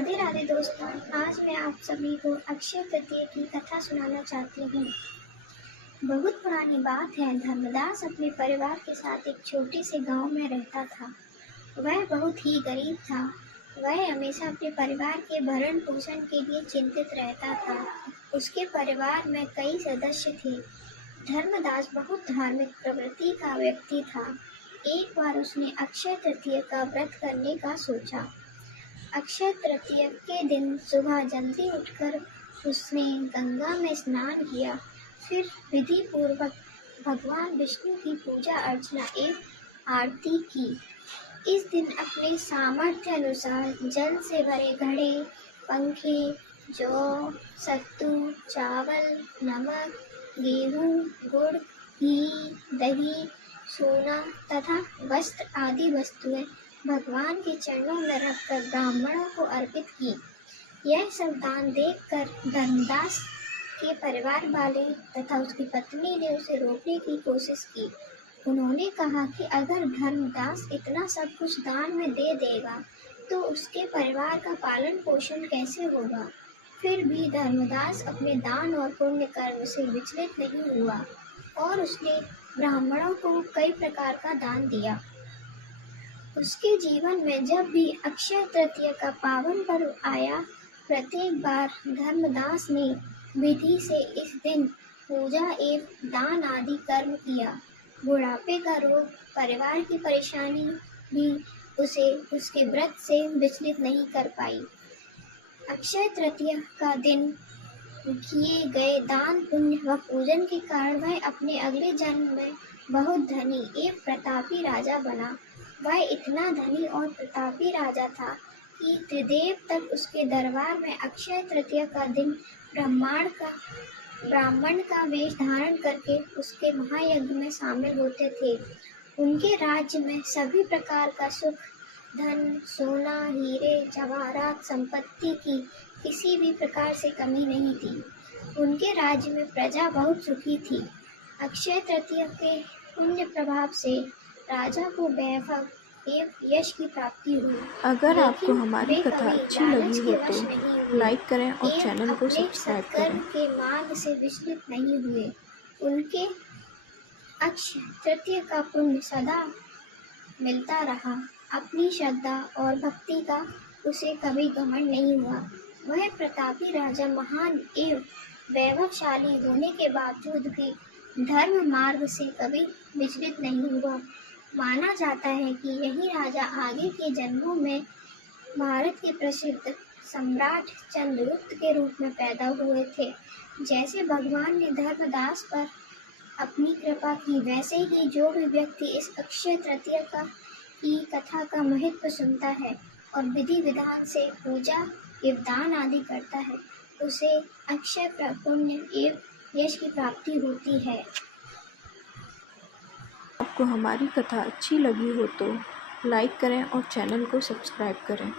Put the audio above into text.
राधे राधे दोस्तों, आज मैं आप सभी को अक्षय तृतीया की कथा सुनाना चाहती हूँ। बहुत पुरानी बात है। धर्मदास अपने परिवार के साथ एक छोटे से गांव में रहता था। वह बहुत ही गरीब था। वह हमेशा अपने परिवार के भरण पोषण के लिए चिंतित रहता था। उसके परिवार में कई सदस्य थे। धर्मदास बहुत धार्मिक प्रवृत्ति का व्यक्ति था। एक बार उसने अक्षय तृतीया का व्रत करने का सोचा। अक्षय तृतीया के दिन सुबह जल्दी उठकर उसने गंगा में स्नान किया। फिर विधि पूर्वक भगवान विष्णु की पूजा अर्चना एवं आरती की। इस दिन अपने सामर्थ्य अनुसार जल से भरे घड़े, पंखे, जौ, सत्तू, चावल, नमक, गेहूं, गुड़, घी, दही, सोना तथा वस्त्र आदि वस्तुएं भगवान के चरणों में रखकर ब्राह्मणों को अर्पित की। यह सब दान देखकर धर्मदास के परिवार वाले तथा उसकी पत्नी ने उसे रोकने की कोशिश की। उन्होंने कहा कि अगर धर्मदास इतना सब कुछ दान में दे देगा तो उसके परिवार का पालन पोषण कैसे होगा। फिर भी धर्मदास अपने दान और पुण्य कर्म से विचलित नहीं हुआ और उसने ब्राह्मणों को कई प्रकार का दान दिया। उसके जीवन में जब भी अक्षय तृतीया का पावन पर्व आया, प्रत्येक बार धर्मदास ने विधि से इस दिन पूजा एवं दान आदि कर्म किया। बुढ़ापे का रोग, परिवार की परेशानी भी उसे उसके व्रत से विचलित नहीं कर पाई। अक्षय तृतीया का दिन किए गए दान पुण्य व पूजन के कारण वह अपने अगले जन्म में बहुत धनी एवं प्रतापी राजा बना। वह इतना धनी और प्रतापी राजा था कि त्रिदेव तक उसके दरबार में अक्षय तृतीया का दिन ब्राह्मण का वेश धारण करके उसके महायज्ञ में शामिल होते थे। उनके राज्य में सभी प्रकार का सुख, धन, सोना, हीरे, जवाहरात, संपत्ति की किसी भी प्रकार से कमी नहीं थी। उनके राज्य में प्रजा बहुत सुखी थी। अक्षय तृतीया के पुण्य प्रभाव से राजा को वैभव एवं यश की प्राप्ति हुई। अगर आपको हमारी कथा अच्छी लगी हो तो लाइक करें और चैनल को सब्सक्राइब करें। के मार्ग से विचलित नहीं हुए। उनके अक्षय तृतीया का पुण्य सदा मिलता रहा। अपनी श्रद्धा और भक्ति का उसे कभी घमंड नहीं हुआ। वह प्रतापी राजा महान एवं वैभवशाली होने के बावजूद भी धर्म मार्ग से कभी विचलित नहीं हुआ। माना जाता है कि यही राजा आगे के जन्मों में भारत के प्रसिद्ध सम्राट चंद्रगुप्त के रूप में पैदा हुए थे। जैसे भगवान ने धर्मदास पर अपनी कृपा की, वैसे ही जो भी व्यक्ति इस अक्षय तृतीया की कथा का महत्व सुनता है और विधि विधान से पूजा एवं दान आदि करता है, उसे अक्षय पुण्य एवं यश की प्राप्ति होती है। आपको हमारी कथा अच्छी लगी हो तो लाइक करें और चैनल को सब्सक्राइब करें।